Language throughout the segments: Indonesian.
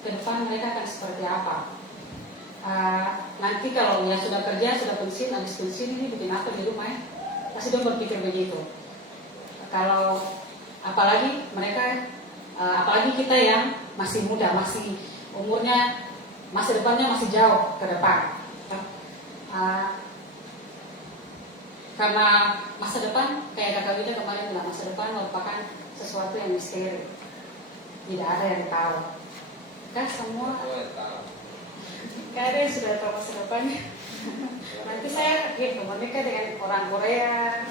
ke depan mereka akan seperti apa. Nanti kalau ya sudah kerja, sudah pensiun, habis pensiun ini bikin apa di rumah ya? Pasti dia berpikir begitu. Kalau apalagi mereka, apalagi kita yang masih muda, masih umurnya, masa depannya masih jauh ke depan. Karena masa depan, kayak Kakak Wida kemarin bilang, masa depan merupakan sesuatu yang misteri. Tidak ada yang tahu. Kan semua gak ada yang sudah tahu masa depannya. Nanti saya gitu menikah dengan orang Korea.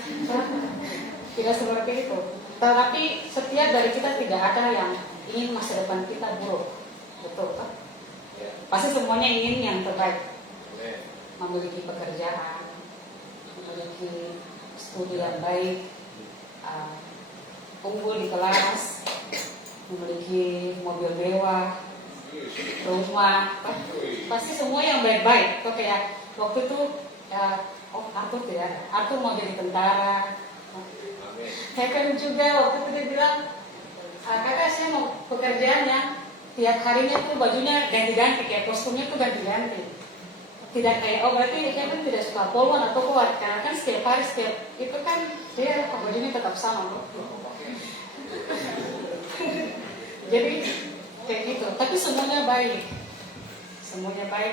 Tidak seperti itu. Tetapi setiap dari kita tidak ada yang ingin masa depan kita buruk. Betul kan? Pasti semuanya ingin yang terbaik. Memiliki pekerjaan, memiliki studi yang baik, unggul di kelas, memiliki mobil mewah, rumah, pasti semua yang baik-baik. Kok kayak waktu itu Arthur tidak ada. Arthur mau jadi tentara. Hacken juga waktu itu dia bilang, kakak saya mau pekerjaan yang tiap harinya tuh bajunya ganti-ganti, kayak kostumnya tuh ganti-ganti. Tidak kayak, berarti Hacken tidak suka poluan atau kuat, karena kan setiap hari itu kan dia bajunya tetap sama loh. Jadi kayak gitu, tapi semuanya baik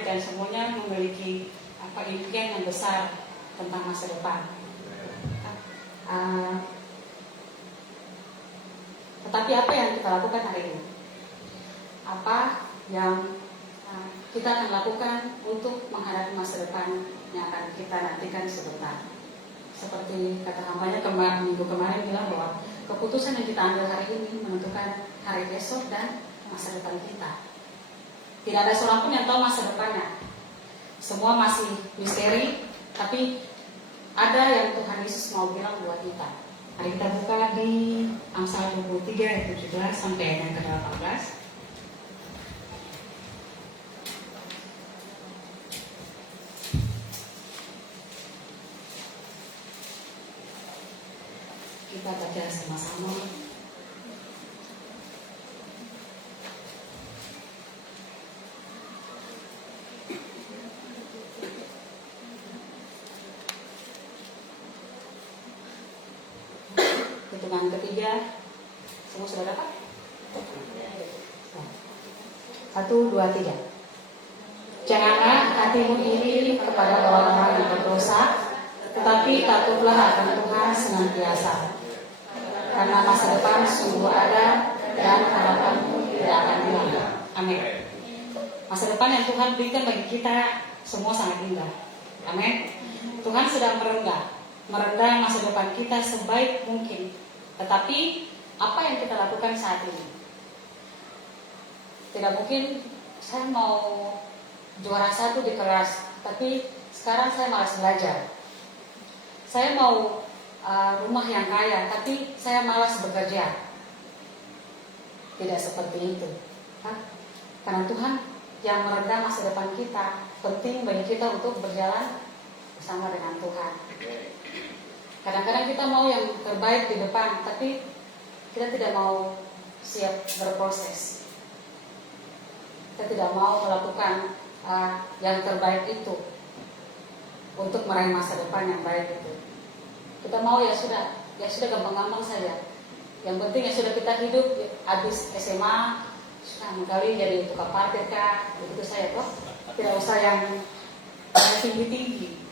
dan semuanya memiliki impian yang besar tentang masa depan. Tetapi apa yang kita lakukan hari ini? Apa yang kita akan lakukan untuk menghadapi masa depan yang akan kita nantikan sebentar? Seperti kata hambanya minggu kemarin bilang bahwa keputusan yang kita ambil hari ini menentukan hari esok dan masa depan kita. Tidak ada seorang pun yang tahu masa depannya. Semua masih misteri, tapi ada yang Tuhan Yesus mau bilang buat kita. Mari kita buka di Amsal 23 ayat 17 sampai ayat yang ke-18. Kita baca sama-sama. Hitungan ketiga, semua sudah dapat? 1, 2, 3. Janganlah hatimu iri kepada orang-orang yang berdosa, tetapi takutlah akan Tuhan senantiasa. Karena masa depan sungguh ada dan harapanmu tidak akan hilang. Amin. Masa depan yang Tuhan berikan bagi kita semua sangat indah. Amin. Tuhan sedang merendah masa depan kita sebaik mungkin. Tetapi apa yang kita lakukan saat ini? Tidak mungkin saya mau juara 1 di kelas, tapi sekarang saya malas belajar. Saya mau rumah yang kaya, tapi saya malas bekerja. Tidak seperti itu. Karena Tuhan yang merendah masa depan kita, penting bagi kita untuk berjalan bersama dengan Tuhan. Kadang-kadang kita mau yang terbaik di depan, tapi kita tidak mau siap berproses. Kita tidak mau melakukan yang terbaik itu untuk meraih masa depan yang baik itu. Kita mau ya sudah gampang-gampang saja. Yang penting ya sudah kita hidup habis SMA, sudah kali jadi tukang parkir kah, begitu saya kok. Tidak usah yang tinggi-tinggi.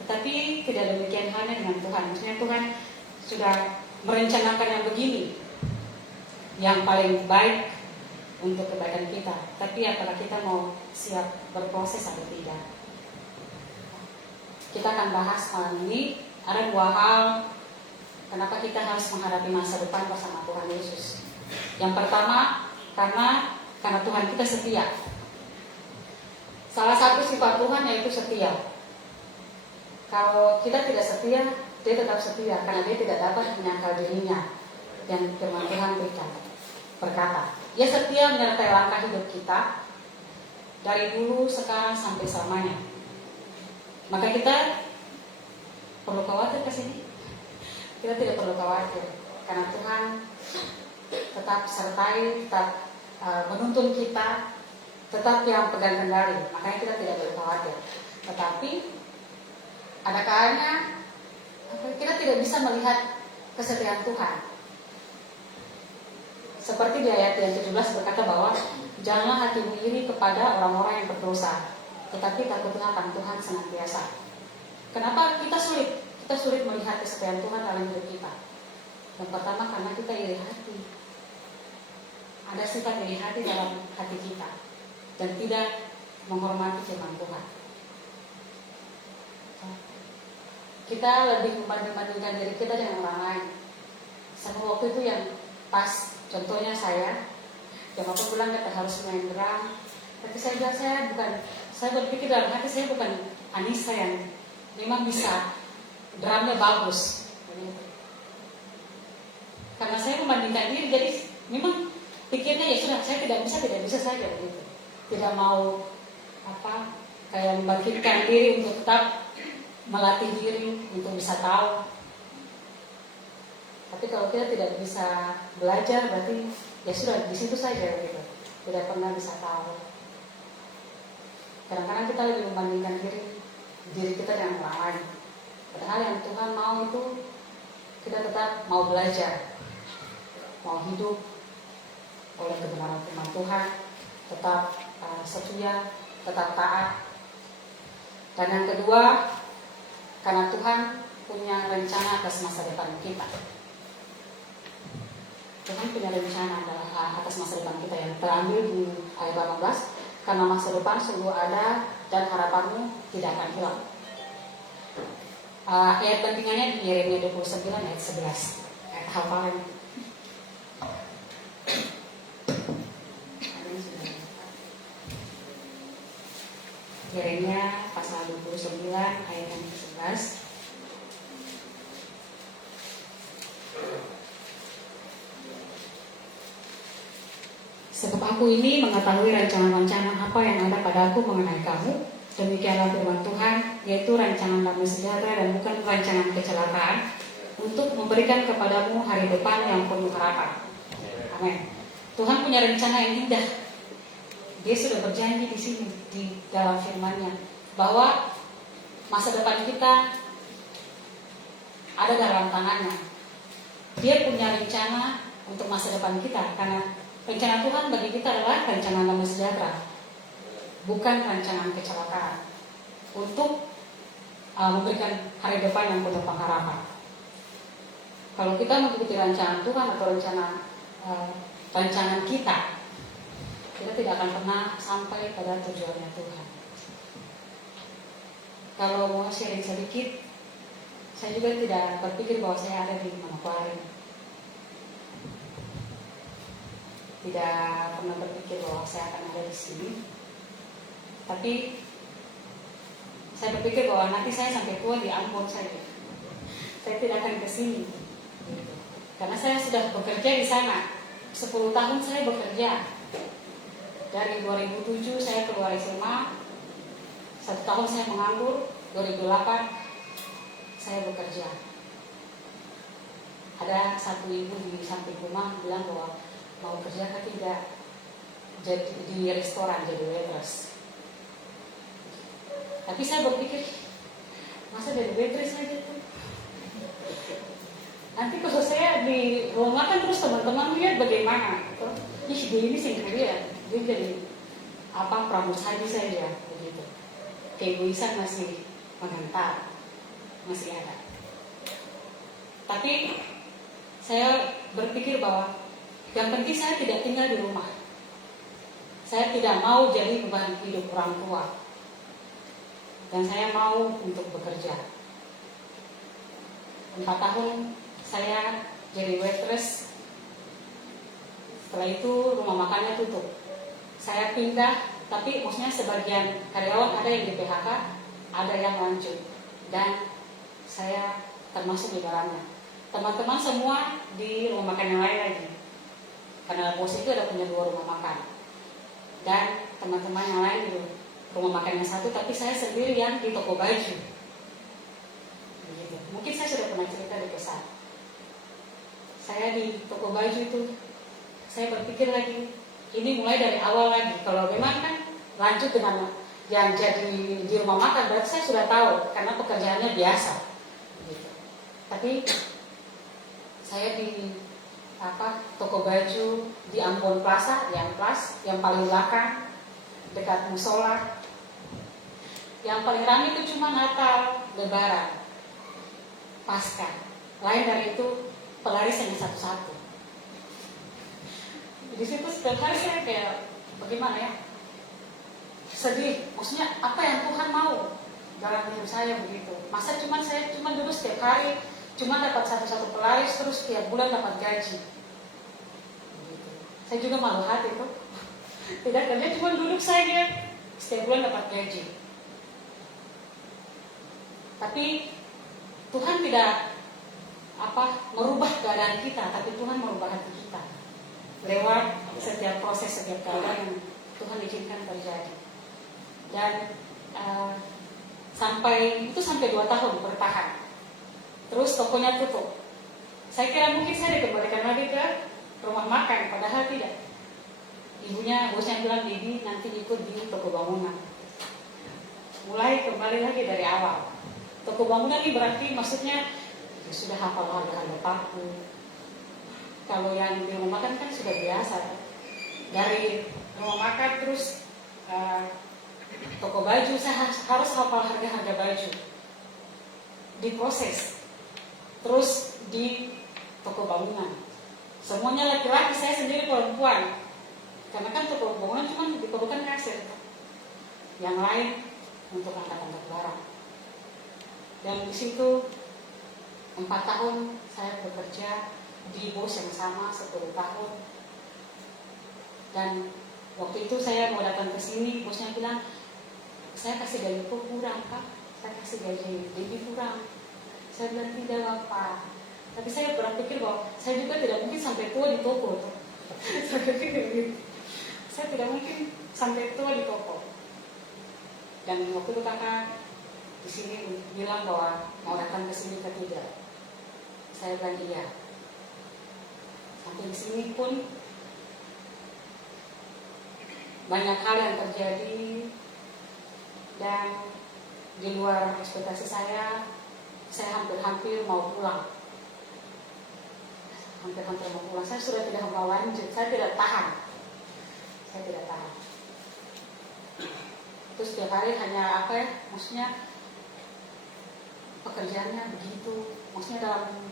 Tetapi tidak demikian halnya dengan Tuhan. Maksudnya Tuhan sudah merencanakan yang begini, yang paling baik untuk kebaikan kita. Tapi apakah kita mau siap berproses atau tidak? Kita akan bahas malam ini. Ada 2 hal kenapa kita harus menghadapi masa depan bersama Tuhan Yesus. Yang pertama, karena Tuhan kita setia. Salah satu sifat Tuhan yaitu setia. Kalau kita tidak setia, dia tetap setia karena dia tidak dapat menyangkal dirinya. Yang firman Tuhan berkata, dia setia menyertai langkah hidup kita dari dulu, sekarang, sampai selamanya. Maka kita perlu khawatir ke sini? Kita tidak perlu khawatir karena Tuhan tetap sertai, tetap menuntun kita, tetap yang pegang kendali, makanya kita tidak perlu khawatir. Tetapi ada kalanya kita tidak bisa melihat kesetiaan Tuhan. Seperti di ayat yang 17 berkata bahwa janganlah hatimu iri kepada orang-orang yang berdosa, tetapi takutlah akan Tuhan senantiasa. Kenapa kita sulit? Kita sulit melihat kesetiaan Tuhan dalam hidup kita. Yang pertama karena kita iri hati. Ada sifat iri hati dalam hati kita dan tidak menghormati firman Tuhan. Kita lebih membanding-bandingkan diri kita dengan orang lain. Sama waktu itu yang pas, contohnya saya, yang aku bilang kita harus main drum, tapi saya berpikir dalam hati saya bukan Anissa yang memang bisa drumnya bagus. Karena saya membandingkan diri, jadi memang pikirnya ya sudah saya tidak bisa saja begitu. Tidak mau kayak membangkitkan diri untuk tetap melatih diri untuk bisa tahu. Tapi kalau kita tidak bisa belajar berarti ya sudah di situ saja gitu. Tidak pernah bisa tahu. Kadang-kadang kita lebih membandingkan diri kita dengan orang lain. Padahal yang Tuhan mau itu kita tetap mau belajar, mau hidup oleh kebenaran firman Tuhan, tetap setia, tetap taat. Dan yang kedua, karena Tuhan punya rencana atas masa depan kita. Tuhan punya rencana atas masa depan kita yang terambil di ayat 18. Karena masa depan sungguh ada dan harapanmu tidak akan hilang. Ayat pentingannya di Yeremia 29 ayat 11. Ayat hafalan. Yeremia pasal 29 ayat yang 11. Sebab aku ini mengetahui rencana-rencana apa yang ada padaku mengenai kamu. Demikianlah firman Tuhan, yaitu rancangan damai sejahtera dan bukan rancangan kecelakaan, untuk memberikan kepadamu hari depan yang penuh harapan. Amin. Tuhan punya rencana yang indah. Dia sudah berjanji di sini di dalam firman-Nya bahwa masa depan kita ada dalam tangannya. Dia punya rencana untuk masa depan kita, karena rencana Tuhan bagi kita adalah rencana damai sejahtera, bukan rancangan kecelakaan, untuk memberikan hari depan yang penuh pengharapan. Kalau kita mengikuti rancangan Tuhan atau rancangan kita tidak akan pernah sampai pada tujuannya Tuhan. Kalau mau sharing sedikit, saya juga tidak berpikir bahwa saya ada di Manokwari. Tidak pernah berpikir bahwa saya akan ada di sini. Tapi saya berpikir bahwa nanti saya sampai tua di Ambon saja. Saya tidak akan ke sini. Karena saya sudah bekerja di sana. 10 tahun saya bekerja. Dari 2007 saya keluar SMA. 1 tahun saya menganggur. 2008 saya bekerja. Ada satu ibu di samping rumah bilang bahwa mau kerja atau tidak jadi di restoran, jadi waitress. Tapi saya berpikir, masa jadi waitress aja tuh? Nanti kalau saya di rumah kan terus teman-teman lihat bagaimana? Ih, dia ini singkirnya, dia jadi pramusaji saja, begitu. Keegoisan masih mengental, masih ada. Tapi saya berpikir bahwa yang penting saya tidak tinggal di rumah. Saya tidak mau jadi beban hidup orang tua. Dan saya mau untuk bekerja. 4 tahun saya jadi waitress. Setelah itu rumah makannya tutup. Saya pindah, tapi maksudnya sebagian karyawan ada yang di PHK, ada yang lanjut. Dan saya termasuk di dalamnya. Teman-teman semua di rumah makan yang lain lagi. Karena bos itu ada punya 2 rumah makan. Dan teman-teman yang lain di rumah makan yang satu, tapi saya sendiri yang di toko baju. Begitu. Mungkin saya sudah pernah cerita di pesan. Saya di toko baju itu, saya berpikir lagi, ini mulai dari awal lagi. Kalau memang kan lanjut dengan yang jadi di rumah makan, berarti saya sudah tahu karena pekerjaannya biasa. Gitu. Tapi saya di toko baju di Ambon Plaza, yang paling belakang dekat musola. Yang paling ramai itu cuma Natal, Lebaran, Paskah. Lain dari itu pelaris hanya satu-satu. Di situ setiap hari saya kayak bagaimana ya, sedih. Maksudnya apa yang Tuhan mau dalam hidup saya begitu. Masa saya cuma duduk setiap hari, cuma dapat satu-satu pelaris, terus tiap bulan dapat gaji. Begitu. Saya juga malu hati tuh. Tidak kerja, cuma duduk saja, setiap bulan dapat gaji. Tapi Tuhan tidak merubah keadaan kita, tapi Tuhan merubah hati kita lewat setiap proses, setiap keadaan yang Tuhan izinkan terjadi. Dan sampai 2 tahun bertahan. Terus tokonya tutup. Saya kira mungkin saya dikembalikan lagi ke rumah makan, padahal tidak. Bosnya bilang, Bibi nanti ikut di toko bangunan. Mulai kembali lagi dari awal. Toko bangunan ini berarti maksudnya sudah hafal harga-harga paku. Kalau yang di rumah makan kan sudah biasa. Dari rumah makan terus toko baju, saya harus hafal harga-harga baju. Diproses. Terus di toko bangunan. Semuanya laki-laki, saya sendiri perempuan. Karena kan toko bangunan cuma diperlukan kasir. Yang lain untuk angkat-angkat barang. Dan di situ 4 tahun saya bekerja di bos yang sama 10 tahun. Dan waktu itu saya mau datang ke sini, bosnya bilang, saya kasih gaji kurang Pak, saya kasih gaji lebih kurang. Saya bilang tidak Bapak. Tapi saya berpikir bahwa saya juga tidak mungkin sampai tua di toko. Saya pikir begitu. Saya tidak mungkin sampai tua di toko. Dan waktu itu kakak di sini bilang bahwa mau datang ke sini tidak. Saya bilang iya. Sampai di sini pun banyak hal yang terjadi dan di luar ekspektasi saya hampir mau pulang. Hampir mau pulang. Saya sudah tidak mau lanjut. Saya tidak tahan. Terus setiap hari hanya maksudnya pekerjaannya begitu. Maksudnya dalam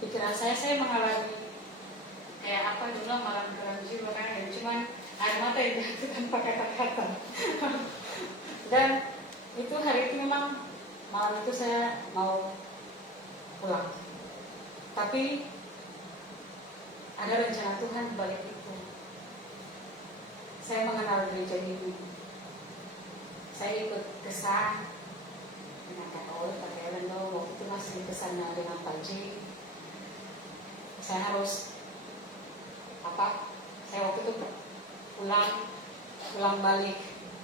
pikiran saya mengalami kayak malam dalam jiwa kan, cuman air mata yang dijatuhkan pakai kata-kata. Dan itu hari itu memang malam itu saya mau pulang. Tapi ada rencana Tuhan di balik itu. Saya mengenal gereja ini. Saya ikut kesan dengan Kak Oli, Kak Ellen, waktu itu masih kesannya dengan Pak J. Saya harus saya waktu itu pulang balik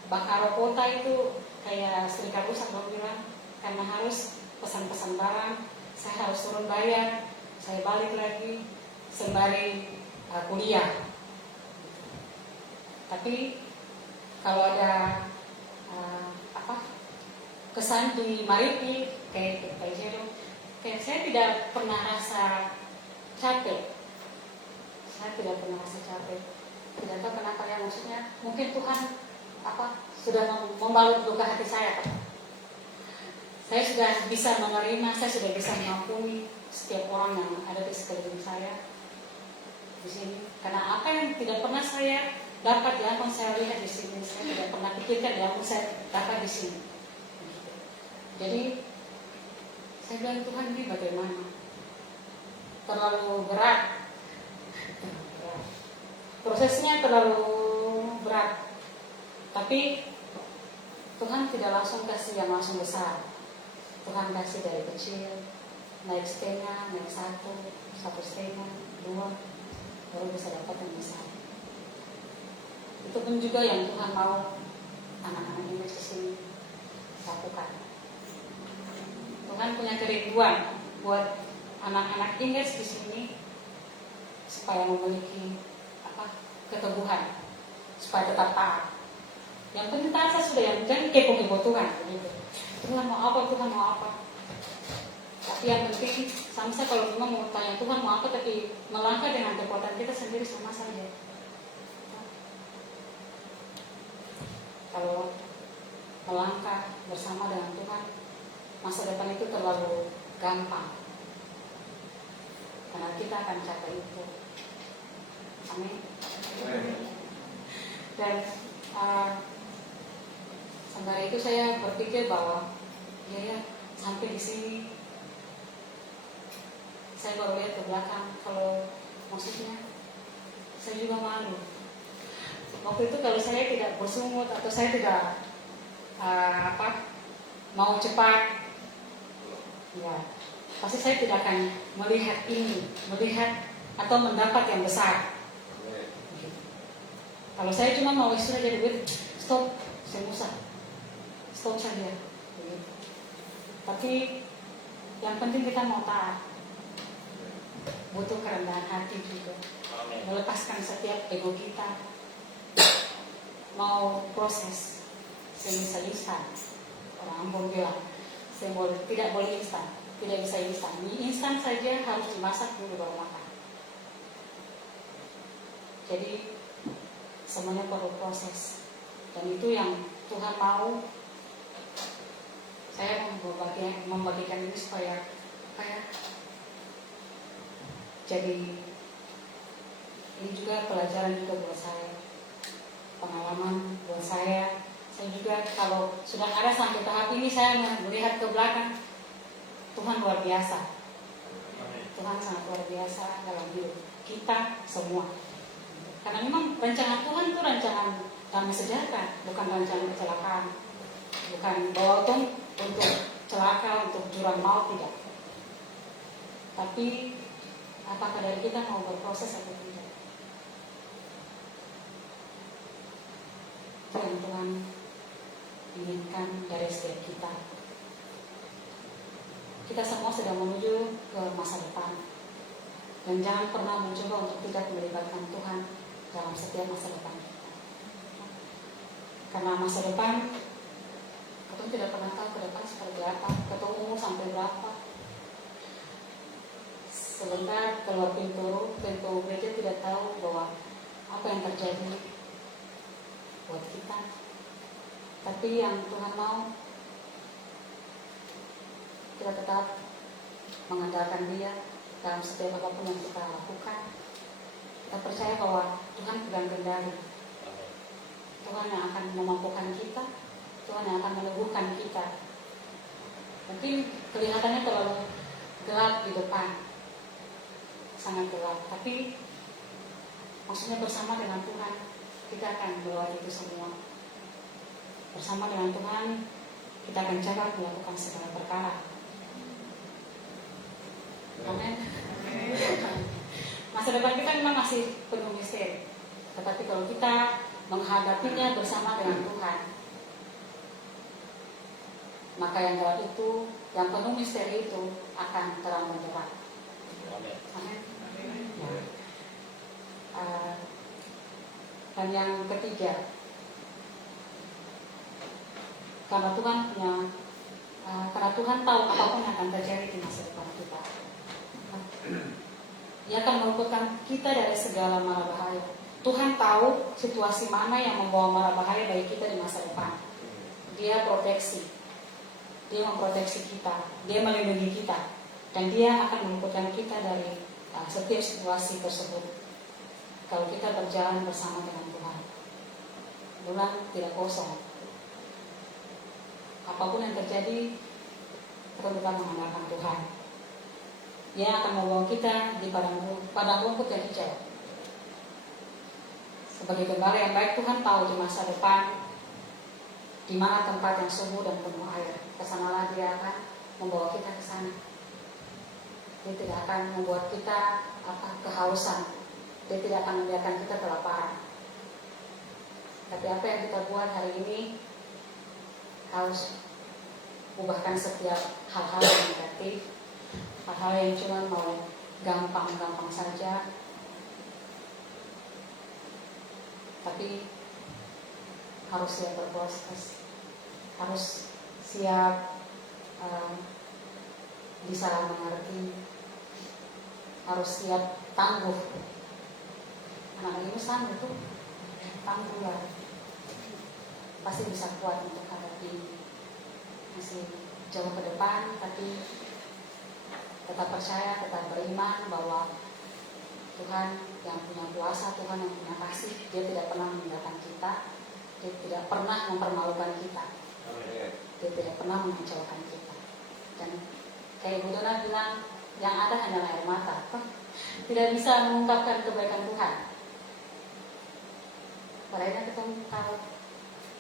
Bakaro kota itu kayak serikat rusak dong bilang, karena harus pesan-pesan barang, saya harus turun bayar, saya balik lagi sembari kuliah. Tapi kalau ada kesan di Maripi kayak kayak saya tidak pernah rasa capek. Tidak tahu kenapa ya, maksudnya mungkin Tuhan sudah membalut luka hati saya. Saya sudah bisa menerima, saya sudah bisa mengampuni setiap orang yang ada di sekeliling saya di sini. Karena apa yang tidak pernah saya dapat yang saya lihat di sini, saya tidak pernah pikirkan yang saya dapat di sini. Jadi saya bilang, Tuhan ini bagaimana? Terlalu berat. Prosesnya terlalu berat. Tapi Tuhan tidak langsung kasih yang langsung besar. Tuhan kasih dari kecil, naik setengah, naik satu setengah, 2, baru bisa dapat yang besar. Itu pun juga yang Tuhan mau anak-anak ini di sini lakukan. Tuhan punya kerinduan buat anak-anak Inggris di sini supaya memiliki keteguhan supaya tetap taat. Yang penting taat saya sudah, yang jangan kepo-kepo Tuhan begitu. Tuhan mau apa, Tuhan mau apa. Tapi yang penting sama saya kalau cuma mau tanya Tuhan mau apa, tapi melangkah dengan kekuatan kita sendiri sama saja. Kalau melangkah bersama dengan Tuhan, masa depan itu terlalu gampang, karena kita akan capai itu. Amin. Dan sementara itu saya berpikir bahwa ya sampai di sini saya baru lihat ke belakang, kalau maksudnya saya juga malu. Waktu itu kalau saya tidak bersungut atau saya tidak mau cepat, ya pasti saya tidak akan melihat atau mendapat yang besar. Kalau saya cuma mau istilah jadi duit, stop, saya usah, stop saja. Tapi yang penting kita mau taat, butuh kerendahan hati juga, melepaskan setiap ego kita, mau proses instan. Orang Ambon bilang tidak boleh instan, tidak bisa instan. Mie instan saja harus dimasak dulu baru makan. Jadi semuanya perlu proses, dan itu yang Tuhan mau. Saya membagikan ini supaya jadi ini juga pelajaran juga buat saya, pengalaman buat saya. Saya juga kalau sudah ada sampai tahap ini, saya melihat ke belakang, Tuhan luar biasa. Tuhan sangat luar biasa dalam hidup kita semua. Karena memang rancangan Tuhan itu rancangan damai sejahtera, bukan rancangan kecelakaan. Bukan bawa untuk celaka, untuk jurang maut, tidak. Tapi apakah dari kita mau berproses atau tidak? Itu yang Tuhan inginkan dari setiap kita. Kita semua sedang menuju ke masa depan, dan jangan pernah mencoba untuk tidak melibatkan Tuhan dalam setiap masa depan kita. Karena masa depan kita tidak pernah tahu ke depan seperti apa, kita umur sampai berapa. Sebentar keluar pintu gereja tidak tahu bahwa apa yang terjadi buat kita. Tapi yang Tuhan mau, kita tetap mengandalkan Dia dalam setiap apapun yang kita lakukan. Kita percaya bahwa Tuhan pegang kendali. Tuhan yang akan memampukan kita, Tuhan yang akan meneguhkan kita. Mungkin kelihatannya terlalu gelap di depan, sangat gelap, tapi maksudnya bersama dengan Tuhan kita akan melewati itu semua. Bersama dengan Tuhan kita akan cara melakukan segala perkara. Amin. Masa depan kita memang masih penuh misteri, tetapi kalau kita menghadapinya bersama dengan Tuhan, maka yang gelap itu, yang penuh misteri itu akan terang benderang. Amin. Dan yang ketiga, karena Tuhan tahu apapun yang akan terjadi di masa depan kita. Dia akan meluputkan kita dari segala mara bahaya. Tuhan tahu situasi mana yang membawa mara bahaya bagi kita di masa depan. Dia proteksi, Dia memproteksi kita, Dia melindungi kita, dan Dia akan meluputkan kita dari setiap situasi tersebut. Kalau kita berjalan bersama dengan Tuhan, bulan tidak kosong. Apapun yang terjadi, kita tetap mengandalkan Tuhan. Dia akan membawa kita di padang rumput yang hijau. Sebagai gembala yang baik, Tuhan tahu di masa depan di mana tempat yang subur dan penuh air. Kesanalah Dia akan membawa kita ke sana. Dia tidak akan membuat kita kehausan. Dia tidak akan membiarkan kita kelaparan. Tapi apa yang kita buat hari ini harus ubahkan setiap hal-hal yang negatif, hal-hal yang cuma mau gampang-gampang saja. Tapi harus siap berproses, harus siap disalah mengerti, harus siap tangguh. Anak ini sama tuh tangguh lah, pasti bisa kuat untuk hadapi masih jauh ke depan, tapi tetap percaya, tetap beriman bahwa Tuhan yang punya kuasa, Tuhan yang punya kasih, Dia tidak pernah meninggalkan kita, Dia tidak pernah mempermalukan kita, Dia tidak pernah mengecewakan kita. Dan kayak Ibu Dona bilang, yang ada hanyalah air mata, tidak bisa mengungkapkan kebaikan Tuhan. Padahal kita tahu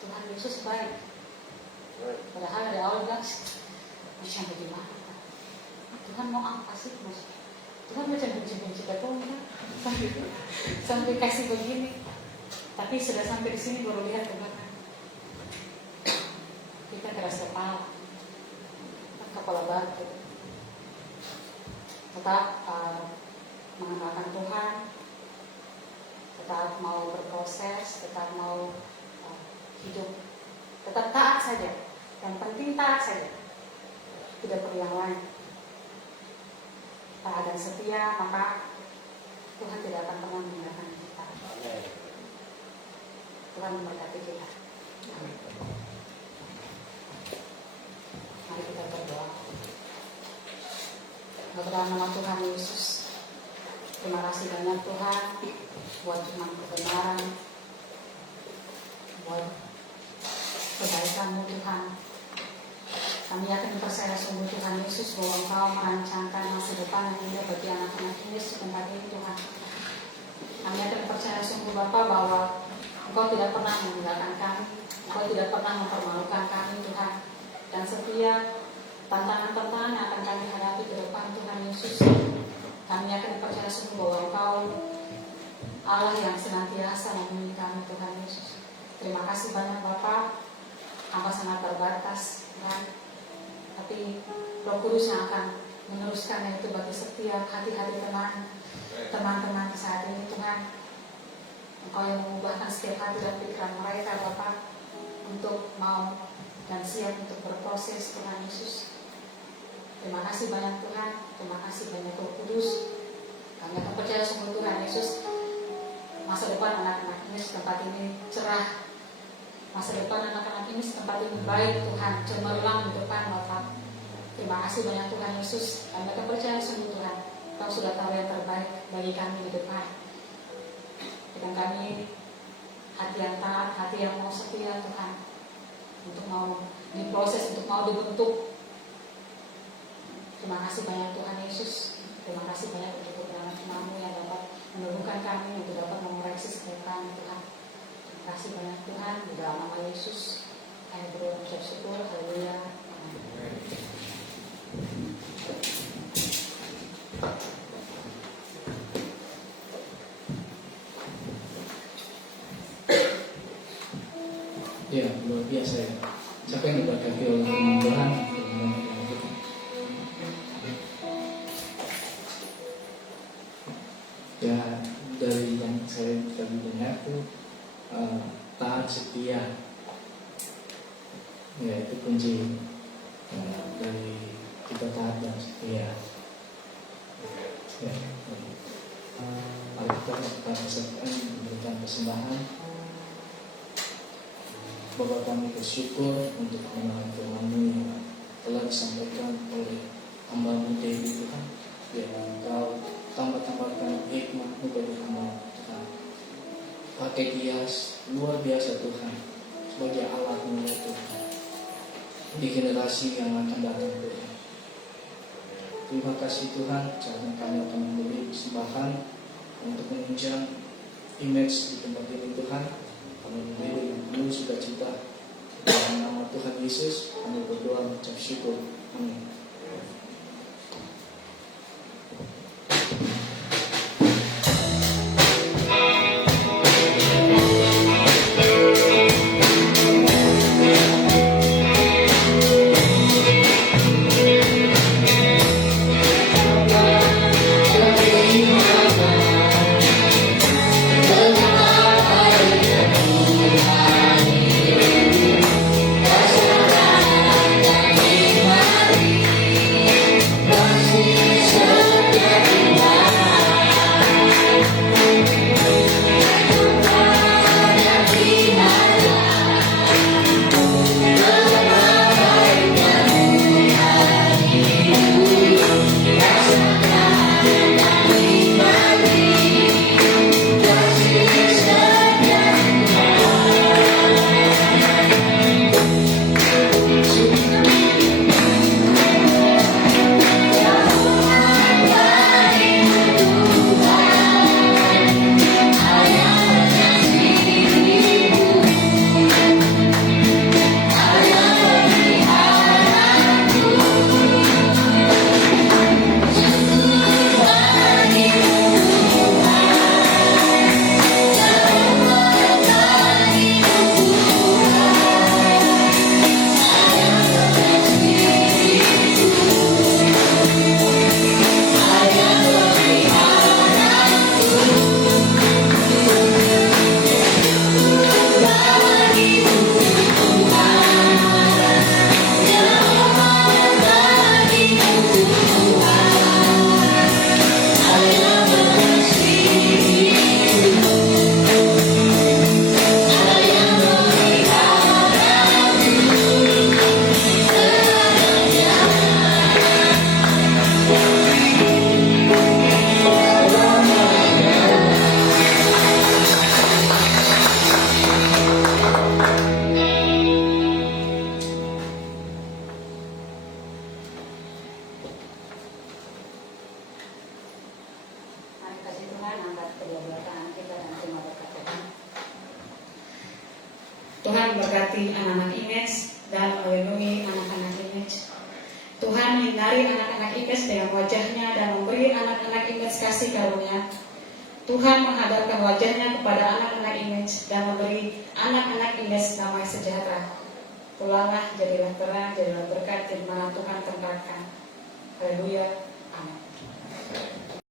Tuhan Yesus baik, padahal dari awal bilang macam bagaimana, Tuhan mau apa sih, Tuhan macam benci-benci ketemu kan? Sampai kasih begini, tapi sudah sampai di sini baru lihat kebaikan. Kita keras kepala batu, tetap mengenalkan Tuhan, tetap mau berproses, tetap mau hidup, tetap taat saja. Yang penting taat saja, tidak perlu yang lain. Taat dan setia, maka Tuhan tidak akan pernah meninggalkan kita. Tuhan memberkati kita. Mari kita berdoa. Dalam nama Tuhan Yesus, terima kasih banyak Tuhan buat firman kebenaran, buat kebaikan-Mu Tuhan. Kami yakin percaya sungguh Tuhan Yesus bahwa Engkau merancangkan masa depan yang indah bagi anak-anak Yesus di tempat ini Tuhan. Kami yakin percaya sungguh Bapa bahwa Engkau tidak pernah meninggalkan kami, Engkau tidak pernah mempermalukan kami Tuhan. Dan setiap tantangan-tantangan yang akan kami hadapi ke depan Tuhan Yesus, kami yakin percaya sungguh bahwa Engkau Allah yang senantiasa membimbing kami Tuhan Yesus. Terima kasih banyak Bapa. Hamba sangat terbatas Tuhan, tapi Roh Kudus yang akan meneruskan itu bagi setiap hati-hati teman-teman saat ini Tuhan. Engkau yang mengubahkan setiap hati dan pikiran mereka Bapa untuk mau dan siap untuk berproses Tuhan Yesus. Terima kasih banyak Tuhan, terima kasih banyak Roh Kudus. Kami akan percaya sungguh Tuhan Yesus, masa depan anak-anak ini setempat ini cerah, masa depan anak-anak ini setempat ini baik Tuhan, cemerlang di depan Bapak. Terima kasih banyak Tuhan Yesus. Kami akan percaya sungguh Tuhan, Kau sudah tahu yang terbaik bagi kami di depan. Dan kami hati yang taat, hati yang mau setia Tuhan, untuk mau diproses, untuk mau dibentuk. Terima kasih banyak Tuhan Yesus. Terima kasih banyak untuk kebenaran firman-Mu yang dapat meneguhkan kami, untuk dapat mengoreksi setiap kami Tuhan. Terima kasih banyak Tuhan, di dalam nama Yesus kami berdoa ucap syukur. Haleluya. Amin. Ya, luar biasa ya. Siapa yang diberkati oleh firman Tuhan? Ya, dari yang saya tadi dengar itu taat setia. Ya, itu kunci dari kita taat dan setia. Ya, mari kita persatukan memberikan persembahan. Bapak kami bersyukur untuk kebenaran firman-Mu yang telah disampaikan oleh hamba-Mu Dewi Tuhan. Biar Engkau tambah-tambahkan hikmat-Mu bagi hamba Tuhan. Pakai dia luar biasa Tuhan, sebagai alat-Mu Tuhan di generasi yang akan datang Tuhan. Terima kasih Tuhan, karena kami akan memberi persembahan untuk menunjang image di tempat ini Tuhan. Kami memberi penuh sukacita dalam nama Tuhan Yesus. Kami berdoa mengucap syukur. Amin. Tuhan Tuhan berkati anak-anak Image dan melindungi anak-anak Image. Tuhan menyinari anak-anak Image dengan wajahnya dan memberi anak-anak Image kasih karunia. Tuhan menghadapkan wajahnya kepada anak-anak Image dan memberi anak-anak Image damai sejahtera. Pulanglah, jadilah terang, jadilah berkat di mana Tuhan tempatkan. Haleluya. Amin.